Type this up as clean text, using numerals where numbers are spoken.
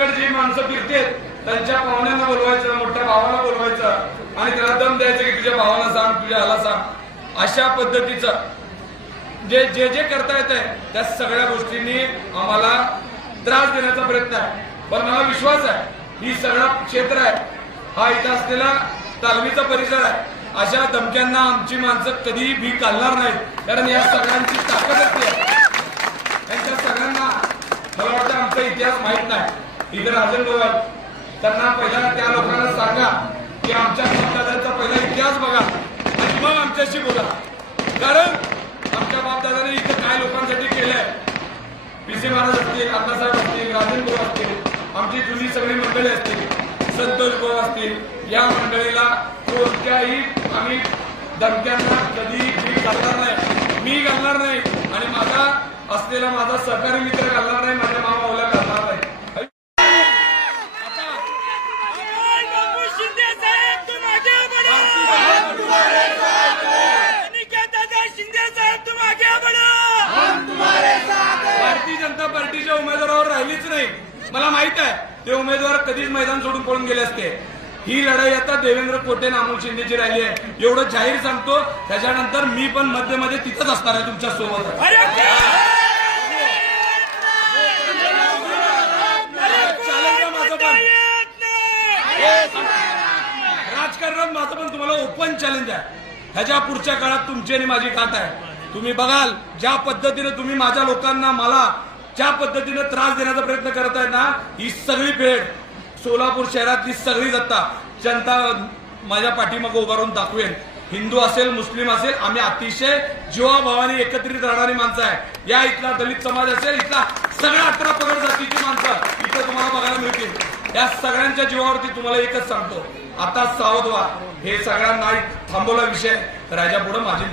सगळीकडे जी माणसं फिरतेत त्यांच्या पाहुण्यांना बोलवायचं, मोठ्या भावाला बोलवायचं आणि त्याला दम द्यायचं की तुझ्या भावाला सांग, तुझ्या ह्याला सांग. अशा पद्धतीचं जे जे जे करता येत आहे त्या सगळ्या गोष्टींनी आम्हाला त्रास देण्याचा प्रयत्न आहे. पण मला विश्वास आहे ही सगळं क्षेत्र आहे, हा इथं असलेला तालमीचा परिसर आहे. अशा धमक्यांना आमची माणसं कधीही भीक घालणार नाहीत, कारण या सगळ्यांची ताकद असते. त्यांच्या सगळ्यांना मला वाटतं आमचा इतिहास माहित नाही. इथे राजन भाऊ आहेत, त्यांना पहिला त्या लोकांना सांगा की आमच्या बापदादांचा पहिला इतिहास बघा आणि मग आमच्याशी बोला. कारण आमच्या बापदादाने इथं काय लोकांसाठी केलंय, पीसी महाराज असतील, अण्णासाहेब असतील, राजन भाऊ असतील, आमची जुनी सगळी मंडळी असतील, संतोष भाऊ असतील, या मंडळीला कोणत्याही आम्ही धमक्यांना कधी मी घालणार नाही, मी घालणार नाही आणि माझा असलेला माझा सहकारी मित्र घालणार नाही, माझ्या मामाला घालणार नाही. भारतीय जनता पार्टीच्या उमेदवारावर राहिलीच नाही. मला माहित आहे ते उमेदवार कधीच मैदान सोडून पळून गेले असते. ही लढाई आता देवेंद्र कोटे आणि अमोल शिंदेची राहिली आहे, एवढं जाहीर सांगतो. त्याच्यानंतर मी पण मध्ये मध्ये तिथंच असणार आहे तुमच्या सोबत. राजकारणात माझं पण तुम्हाला ओपन चॅलेंज आहे. ह्याच्या पुढच्या काळात तुमची आणि माझी गाठ आहे. तुम्ही बघाल ज्या पद्धतीने तुम्ही माझ्या लोकांना मला ज्या पद्धतीने त्रास देण्याचा प्रयत्न करत आहे ना, ही सगळी फेड सोलापूर शहरातली सगळी जनता माझ्या पाठीमागे उभारून दाखवेल. हिंदू असेल, मुस्लिम असेल, आम्ही अतिशय जीवाभावाने एकत्रित राहणारी माणसं आहे. या इथला दलित समाज असेल, इथला सगळ्या 11 पगड जातीची माणसं इथं तुम्हाला बघायला मिळतील. या सगळ्यांच्या जीवावरती तुम्हाला एकच सांगतो, आता सावध व्हा. हे सगळ्यांना थांबवला विषय तर ह्याच्या पुढे माझी